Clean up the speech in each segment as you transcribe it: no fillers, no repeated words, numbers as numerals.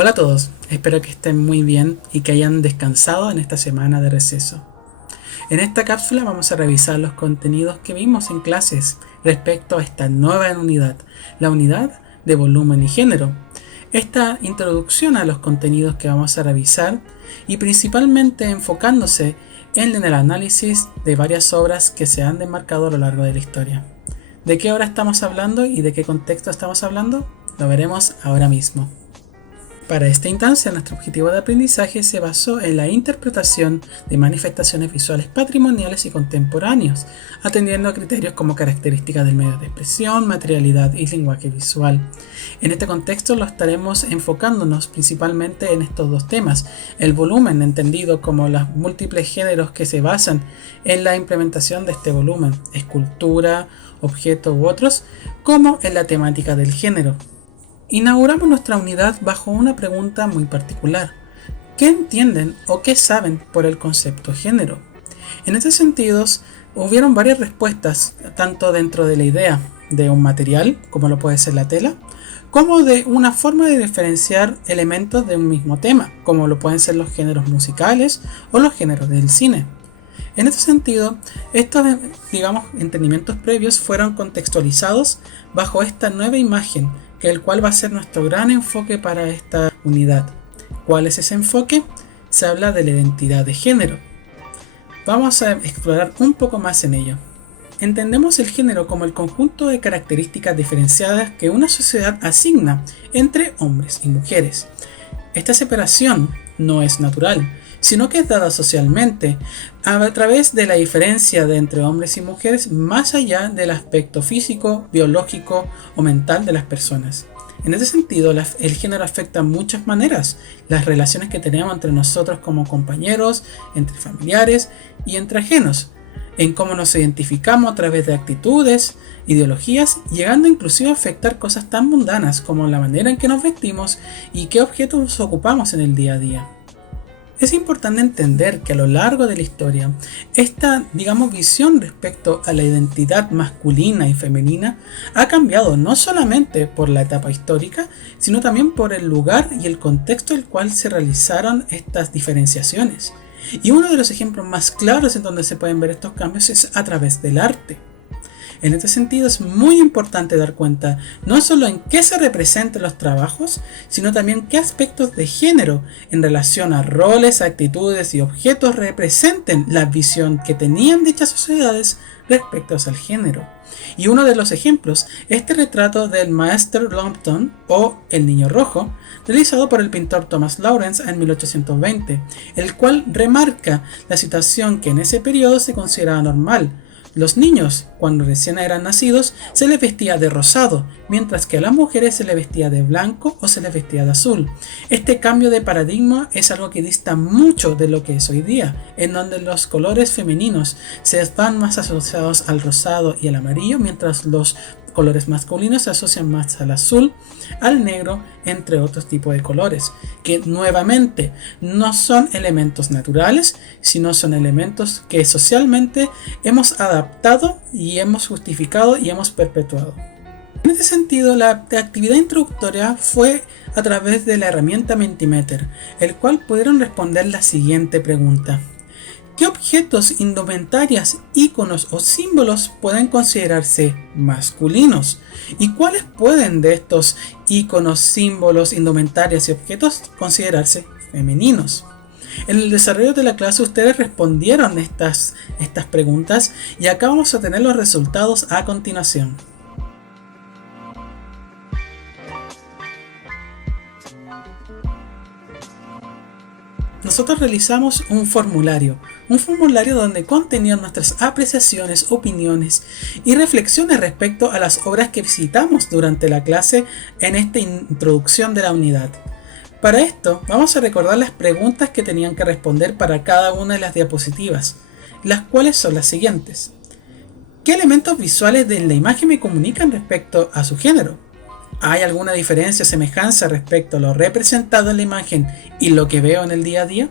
Hola a todos, espero que estén muy bien y que hayan descansado en esta semana de receso. En esta cápsula vamos a revisar los contenidos que vimos en clases respecto a esta nueva unidad, la unidad de volumen y género. Esta introducción a los contenidos que vamos a revisar y principalmente enfocándose en el análisis de varias obras que se han demarcado a lo largo de la historia. ¿De qué obra estamos hablando y de qué contexto estamos hablando? Lo veremos ahora mismo. Para esta instancia, nuestro objetivo de aprendizaje se basó en la interpretación de manifestaciones visuales patrimoniales y contemporáneos, atendiendo a criterios como características del medio de expresión, materialidad y lenguaje visual. En este contexto lo estaremos enfocándonos principalmente en estos dos temas: el volumen, entendido como los múltiples géneros que se basan en la implementación de este volumen, escultura, objeto u otros, como en la temática del género. Inauguramos nuestra unidad bajo una pregunta muy particular: ¿qué entienden o qué saben por el concepto género? En este sentido, hubieron varias respuestas, tanto dentro de la idea de un material, como lo puede ser la tela, como de una forma de diferenciar elementos de un mismo tema, como lo pueden ser los géneros musicales o los géneros del cine. En este sentido, estos, entendimientos previos fueron contextualizados bajo esta nueva imagen, que el cual va a ser nuestro gran enfoque para esta unidad. ¿Cuál es ese enfoque? Se habla de la identidad de género. Vamos a explorar un poco más en ello. Entendemos el género como el conjunto de características diferenciadas que una sociedad asigna entre hombres y mujeres. Esta separación no es natural, sino que es dada socialmente a través de la diferencia entre hombres y mujeres más allá del aspecto físico, biológico o mental de las personas. En ese sentido, el género afecta de muchas maneras las relaciones que tenemos entre nosotros como compañeros, entre familiares y entre ajenos, en cómo nos identificamos a través de actitudes, ideologías, llegando inclusive a afectar cosas tan mundanas como la manera en que nos vestimos y qué objetos ocupamos en el día a día. Es importante entender que a lo largo de la historia, esta, visión respecto a la identidad masculina y femenina ha cambiado no solamente por la etapa histórica, sino también por el lugar y el contexto en el cual se realizaron estas diferenciaciones. Y uno de los ejemplos más claros en donde se pueden ver estos cambios es a través del arte. En este sentido es muy importante dar cuenta no solo en qué se representan los trabajos, sino también qué aspectos de género en relación a roles, actitudes y objetos representen la visión que tenían dichas sociedades respecto al género. Y uno de los ejemplos, este retrato del Master Lambton o El Niño Rojo, realizado por el pintor Thomas Lawrence en 1820, el cual remarca la situación que en ese periodo se consideraba normal. Los niños, cuando recién eran nacidos, se les vestía de rosado, mientras que a las mujeres se les vestía de blanco o se les vestía de azul. Este cambio de paradigma es algo que dista mucho de lo que es hoy día, en donde los colores femeninos se van más asociados al rosado y al amarillo, mientras los colores masculinos se asocian más al azul, al negro, entre otros tipos de colores, que nuevamente no son elementos naturales, sino son elementos que socialmente hemos adaptado y hemos justificado y hemos perpetuado. En este sentido, la actividad introductoria fue a través de la herramienta Mentimeter, el cual pudieron responder la siguiente pregunta: ¿qué objetos, indumentarias, íconos o símbolos pueden considerarse masculinos? ¿Y cuáles pueden de estos íconos, símbolos, indumentarias y objetos considerarse femeninos? En el desarrollo de la clase ustedes respondieron estas preguntas y acá vamos a tener los resultados a continuación. Nosotros realizamos un formulario donde contenían nuestras apreciaciones, opiniones y reflexiones respecto a las obras que visitamos durante la clase en esta introducción de la unidad. Para esto vamos a recordar las preguntas que tenían que responder para cada una de las diapositivas, las cuales son las siguientes: ¿qué elementos visuales de la imagen me comunican respecto a su género? ¿Hay alguna diferencia o semejanza respecto a lo representado en la imagen y lo que veo en el día a día?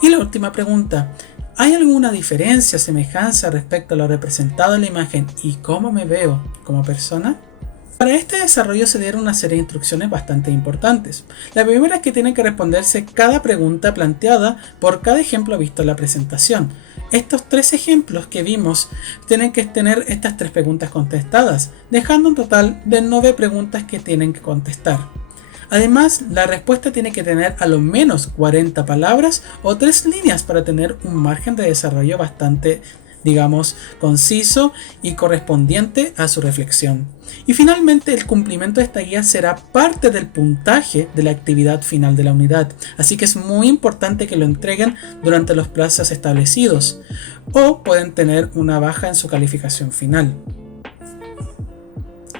Y la última pregunta: ¿hay alguna diferencia o semejanza respecto a lo representado en la imagen y cómo me veo como persona? Para este desarrollo se dieron una serie de instrucciones bastante importantes. La primera es que tiene que responderse cada pregunta planteada por cada ejemplo visto en la presentación. Estos 3 ejemplos que vimos tienen que tener estas 3 preguntas contestadas, dejando un total de 9 preguntas que tienen que contestar. Además, la respuesta tiene que tener a lo menos 40 palabras o 3 líneas para tener un margen de desarrollo bastante, conciso y correspondiente a su reflexión. Y finalmente, el cumplimiento de esta guía será parte del puntaje de la actividad final de la unidad, así que es muy importante que lo entreguen durante los plazos establecidos, o pueden tener una baja en su calificación final.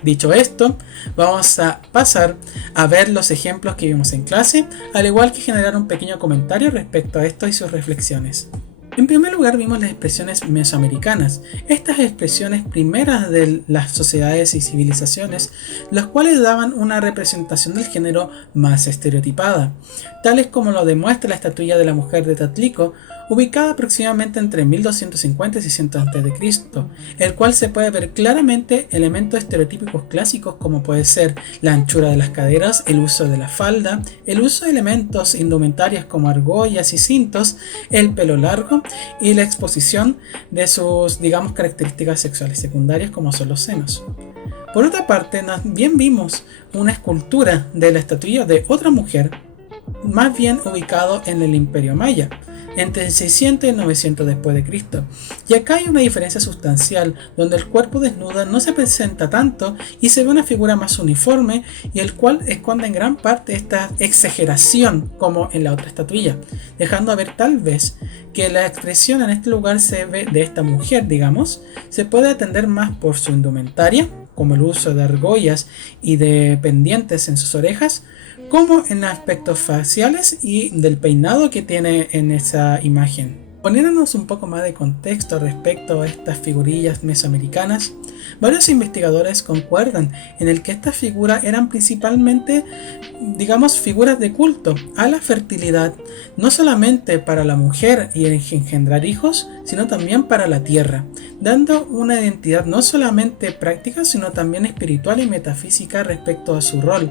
Dicho esto, vamos a pasar a ver los ejemplos que vimos en clase, al igual que generar un pequeño comentario respecto a esto y sus reflexiones. En primer lugar vimos las expresiones mesoamericanas, estas expresiones primeras de las sociedades y civilizaciones, las cuales daban una representación del género más estereotipada, tales como lo demuestra la estatuilla de la mujer de Tatlico, ubicada aproximadamente entre 1250 y 600 a.C., el cual se puede ver claramente elementos estereotípicos clásicos como puede ser la anchura de las caderas, el uso de la falda, el uso de elementos indumentarias como argollas y cintos, el pelo largo y la exposición de sus, características sexuales secundarias como son los senos. Por otra parte, también vimos una escultura de la estatuilla de otra mujer, más bien ubicado en el Imperio Maya, entre el 600 y el 900 después de Cristo. Y acá hay una diferencia sustancial, donde el cuerpo desnudo no se presenta tanto y se ve una figura más uniforme, y el cual esconde en gran parte esta exageración como en la otra estatuilla, dejando a ver tal vez que la expresión en este lugar se ve de esta mujer, se puede atender más por su indumentaria, como el uso de argollas y de pendientes en sus orejas, como en aspectos faciales y del peinado que tiene en esa imagen. Poniéndonos un poco más de contexto respecto a estas figurillas mesoamericanas, varios investigadores concuerdan en el que estas figuras eran principalmente, figuras de culto a la fertilidad, no solamente para la mujer y engendrar hijos, sino también para la tierra, dando una identidad no solamente práctica, sino también espiritual y metafísica respecto a su rol.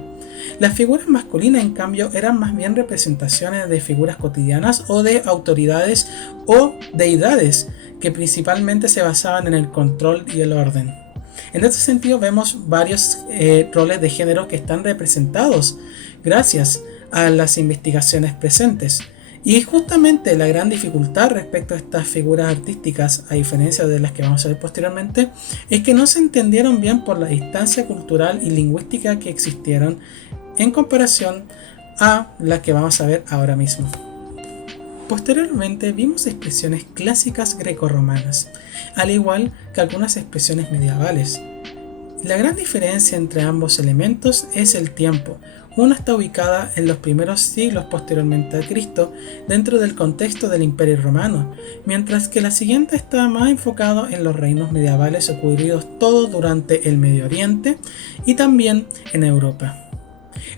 Las figuras masculinas, en cambio, eran más bien representaciones de figuras cotidianas o de autoridades o deidades que principalmente se basaban en el control y el orden. En este sentido vemos varios roles de género que están representados gracias a las investigaciones presentes. Y justamente la gran dificultad respecto a estas figuras artísticas, a diferencia de las que vamos a ver posteriormente, es que no se entendieron bien por la distancia cultural y lingüística que existieron en comparación a las que vamos a ver ahora mismo. Posteriormente vimos expresiones clásicas grecorromanas, al igual que algunas expresiones medievales. La gran diferencia entre ambos elementos es el tiempo. Una está ubicada en los primeros siglos posteriormente a Cristo dentro del contexto del Imperio Romano, mientras que la siguiente está más enfocado en los reinos medievales ocurridos todo durante el Medio Oriente y también en Europa.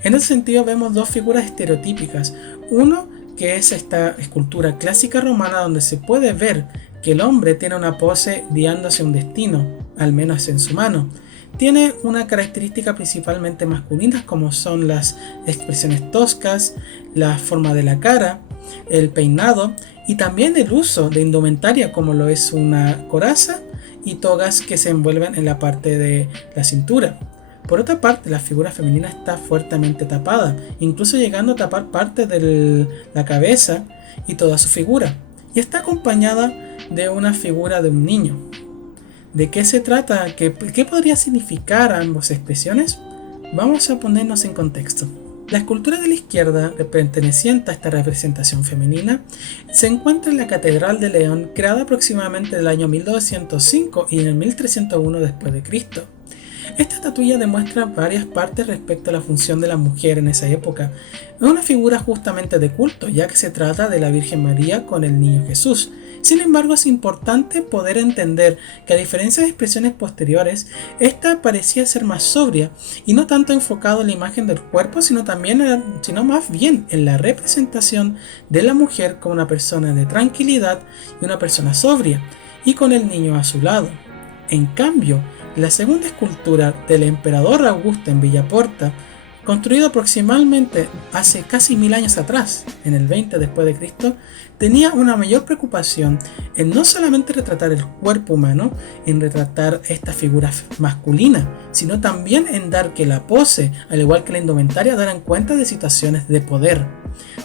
En ese sentido vemos dos figuras estereotípicas, uno que es esta escultura clásica romana donde se puede ver que el hombre tiene una pose guiándose un destino, al menos en su mano. Tiene una característica principalmente masculina como son las expresiones toscas, la forma de la cara, el peinado y también el uso de indumentaria como lo es una coraza y togas que se envuelven en la parte de la cintura. Por otra parte, la figura femenina está fuertemente tapada, incluso llegando a tapar parte de la cabeza y toda su figura, y está acompañada de una figura de un niño. ¿De qué se trata? ¿Qué podría significar ambas expresiones? Vamos a ponernos en contexto. La escultura de la izquierda, perteneciente a esta representación femenina, se encuentra en la Catedral de León, creada aproximadamente en el año 1205 y en el 1301 después de Cristo. Esta estatuilla demuestra varias partes respecto a la función de la mujer en esa época. Es una figura justamente de culto, ya que se trata de la Virgen María con el niño Jesús. Sin embargo, es importante poder entender que a diferencia de expresiones posteriores, esta parecía ser más sobria y no tanto enfocado en la imagen del cuerpo, sino más bien en la representación de la mujer como una persona de tranquilidad y una persona sobria, y con el niño a su lado. En cambio, La segunda escultura del emperador Augusto en Villaporta, construido aproximadamente hace casi 1000 años atrás, en el 20 después de Cristo, tenía una mayor preocupación en no solamente retratar el cuerpo humano, en retratar esta figura masculina, sino también en dar que la pose, al igual que la indumentaria, daran cuenta de situaciones de poder.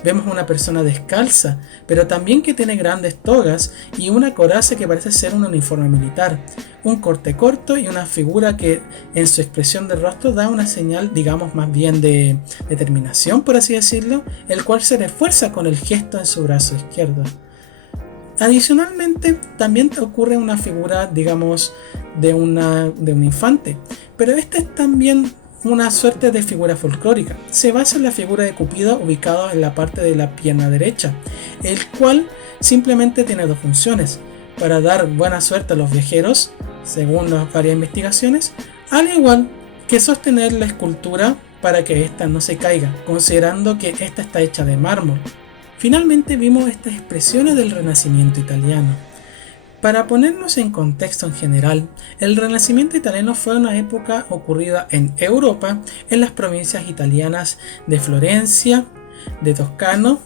Vemos una persona descalza, pero también que tiene grandes togas y una coraza que parece ser un uniforme militar, un corte corto y una figura que en su expresión de rostro da una señal, digamos, más bien de determinación, por así decirlo, el cual se refuerza con el gesto en su brazo izquierdo. Adicionalmente, también ocurre una figura, digamos, de un infante, pero esta es también una suerte de figura folclórica. Se basa en la figura de Cupido ubicado en la parte de la pierna derecha, el cual simplemente tiene dos funciones: para dar buena suerte a los viajeros, según las varias investigaciones, al igual que sostener la escultura para que ésta no se caiga, considerando que ésta está hecha de mármol. Finalmente vimos estas expresiones del Renacimiento italiano. Para ponernos en contexto en general, el Renacimiento italiano fue una época ocurrida en Europa, en las provincias italianas de Florencia, de Toscano,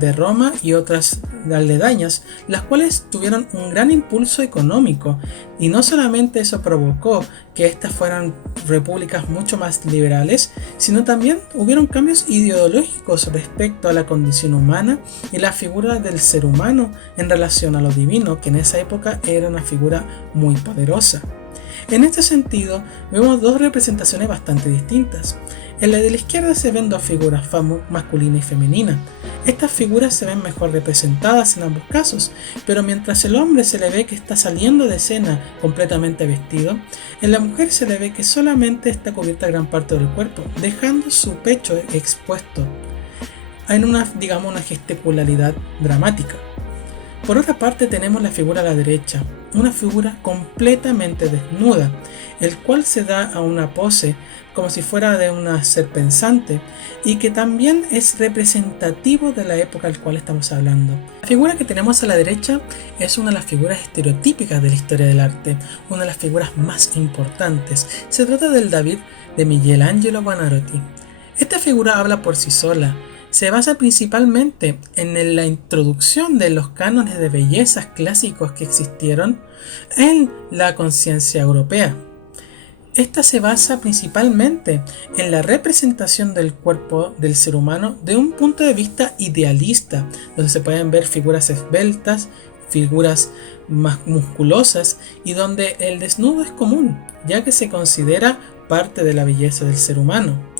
de Roma y otras aledañas, las cuales tuvieron un gran impulso económico, y no solamente eso provocó que estas fueran repúblicas mucho más liberales, sino también hubieron cambios ideológicos respecto a la condición humana y la figura del ser humano en relación a lo divino, que en esa época era una figura muy poderosa. En este sentido, vemos dos representaciones bastante distintas. En la de la izquierda se ven dos figuras, masculina y femenina. Estas figuras se ven mejor representadas en ambos casos, pero mientras el hombre se le ve que está saliendo de escena completamente vestido, en la mujer se le ve que solamente está cubierta gran parte del cuerpo, dejando su pecho expuesto en una gesticularidad dramática. Por otra parte tenemos la figura a la derecha, una figura completamente desnuda, el cual se da a una pose como si fuera de una ser pensante y que también es representativo de la época al cual estamos hablando. La figura que tenemos a la derecha es una de las figuras estereotípicas de la historia del arte, una de las figuras más importantes. Se trata del David de Michelangelo Buonarroti. Esta figura habla por sí sola. Se basa principalmente en la introducción de los cánones de bellezas clásicos que existieron en la conciencia europea. Esta se basa principalmente en la representación del cuerpo del ser humano de un punto de vista idealista, donde se pueden ver figuras esbeltas, figuras más musculosas y donde el desnudo es común, ya que se considera parte de la belleza del ser humano.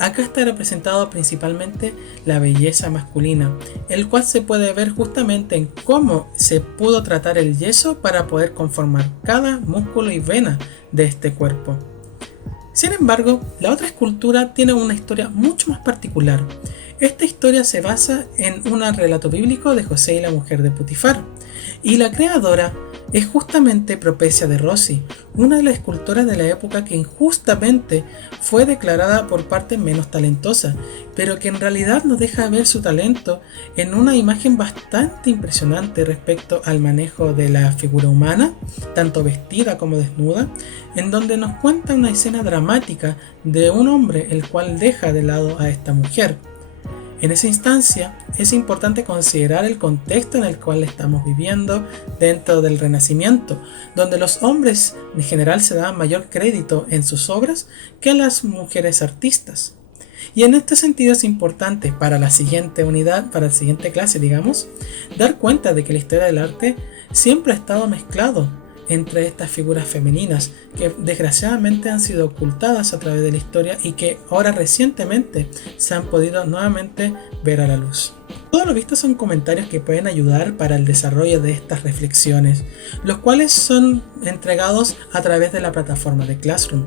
Acá está representado principalmente la belleza masculina, el cual se puede ver justamente en cómo se pudo tratar el yeso para poder conformar cada músculo y vena de este cuerpo. Sin embargo, la otra escultura tiene una historia mucho más particular. Esta historia se basa en un relato bíblico de José y la mujer de Potifar, y la creadora es justamente Propecia de Rossi, una de las escultoras de la época que injustamente fue declarada por parte menos talentosa, pero que en realidad nos deja ver su talento en una imagen bastante impresionante respecto al manejo de la figura humana, tanto vestida como desnuda, en donde nos cuenta una escena dramática de un hombre el cual deja de lado a esta mujer. En esa instancia es importante considerar el contexto en el cual estamos viviendo dentro del Renacimiento, donde los hombres en general se daban mayor crédito en sus obras que a las mujeres artistas. Y en este sentido es importante para la siguiente unidad, para la siguiente clase, dar cuenta de que la historia del arte siempre ha estado mezclado entre estas figuras femeninas que desgraciadamente han sido ocultadas a través de la historia y que ahora recientemente se han podido nuevamente ver a la luz. Todo lo visto son comentarios que pueden ayudar para el desarrollo de estas reflexiones, los cuales son entregados a través de la plataforma de Classroom.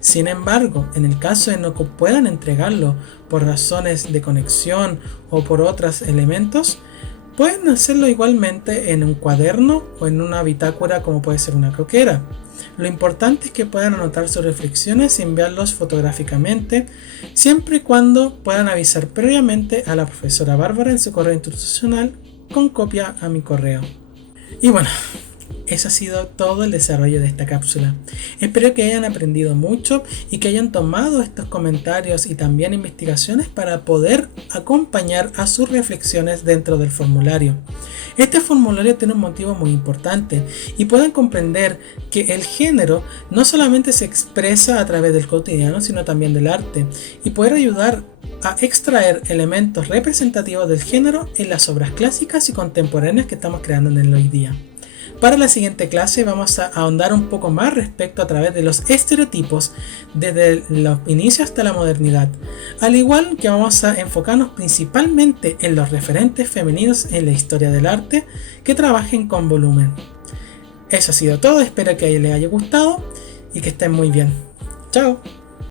Sin embargo, en el caso de no puedan entregarlo por razones de conexión o por otros elementos, pueden hacerlo igualmente en un cuaderno o en una bitácora como puede ser una croquera. Lo importante es que puedan anotar sus reflexiones y enviarlos fotográficamente, siempre y cuando puedan avisar previamente a la profesora Bárbara en su correo institucional con copia a mi correo. Y bueno, Eso ha sido todo el desarrollo de esta cápsula. Espero que hayan aprendido mucho y que hayan tomado estos comentarios y también investigaciones para poder acompañar a sus reflexiones dentro del formulario. Este formulario tiene un motivo muy importante y puedan comprender que el género no solamente se expresa a través del cotidiano, sino también del arte, y poder ayudar a extraer elementos representativos del género en las obras clásicas y contemporáneas que estamos creando en el hoy día. Para la siguiente clase vamos a ahondar un poco más respecto a través de los estereotipos desde los inicios hasta la modernidad, al igual que vamos a enfocarnos principalmente en los referentes femeninos en la historia del arte que trabajen con volumen. Eso ha sido todo, espero que les haya gustado y que estén muy bien. Chao.